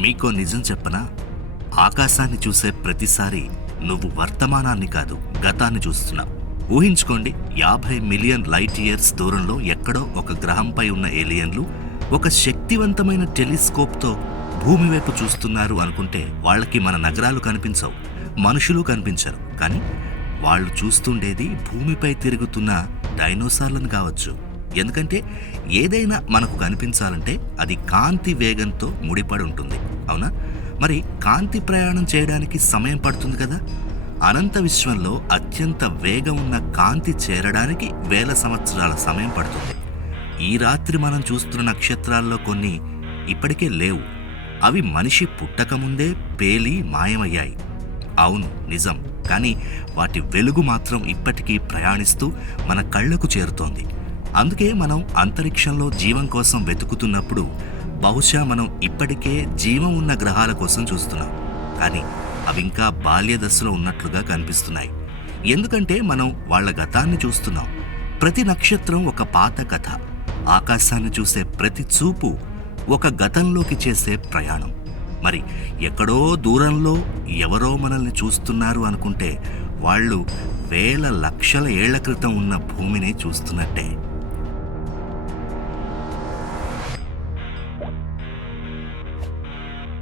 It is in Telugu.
మీకో నిజం చెప్పనా? ఆకాశాన్ని చూసే ప్రతిసారి నువ్వు వర్తమానాన్ని కాదు, గతాన్ని చూస్తున్నావు. ఊహించుకోండి, 50 మిలియన్ లైట్ ఇయర్స్ దూరంలో ఎక్కడో ఒక గ్రహంపై ఉన్న ఏలియన్లు ఒక శక్తివంతమైన టెలిస్కోప్తో భూమి వైపు చూస్తున్నారు అనుకుంటే వాళ్ళకి మన నగరాలు కనిపించవు, మనుషులు కనిపించరు. కానీ వాళ్ళు చూస్తుండేది భూమిపై తిరుగుతున్న డైనోసార్లను కావచ్చు. ఎందుకంటే ఏదైనా మనకు కనిపించాలంటే అది కాంతి వేగంతో ముడిపడి ఉంటుంది, అవునా? మరి కాంతి ప్రయాణం చేయడానికి సమయం పడుతుంది కదా. అనంత విశ్వంలో అత్యంత వేగం ఉన్న కాంతి చేరడానికి వేల సంవత్సరాల సమయం పడుతుంది. ఈ రాత్రి మనం చూస్తున్న నక్షత్రాల్లో కొన్ని ఇప్పటికే లేవు. అవి మనిషి పుట్టకముందే పేలి మాయమయ్యాయి. అవును, నిజం. కానీ వాటి వెలుగు మాత్రం ఇప్పటికీ ప్రయాణిస్తూ మన కళ్ళకు చేరుతోంది. అందుకే మనం అంతరిక్షంలో జీవం కోసం వెతుకుతున్నప్పుడు బహుశా మనం ఇప్పటికే జీవం ఉన్న గ్రహాల కోసం చూస్తున్నాం. కానీ అవి ఇంకా బాల్య దశలో ఉన్నట్లుగా కనిపిస్తున్నాయి. ఎందుకంటే మనం వాళ్ళ గతాన్ని చూస్తున్నాం. ప్రతి నక్షత్రం ఒక పాత కథ. ఆకాశాన్ని చూసే ప్రతి చూపు ఒక గతంలోకి చేసే ప్రయాణం. మరి ఎక్కడో దూరంలో ఎవరో మనల్ని చూస్తున్నారు అనుకుంటే వాళ్ళు వేల లక్షల ఏళ్ల క్రితం ఉన్న భూమిని చూస్తున్నట్టే.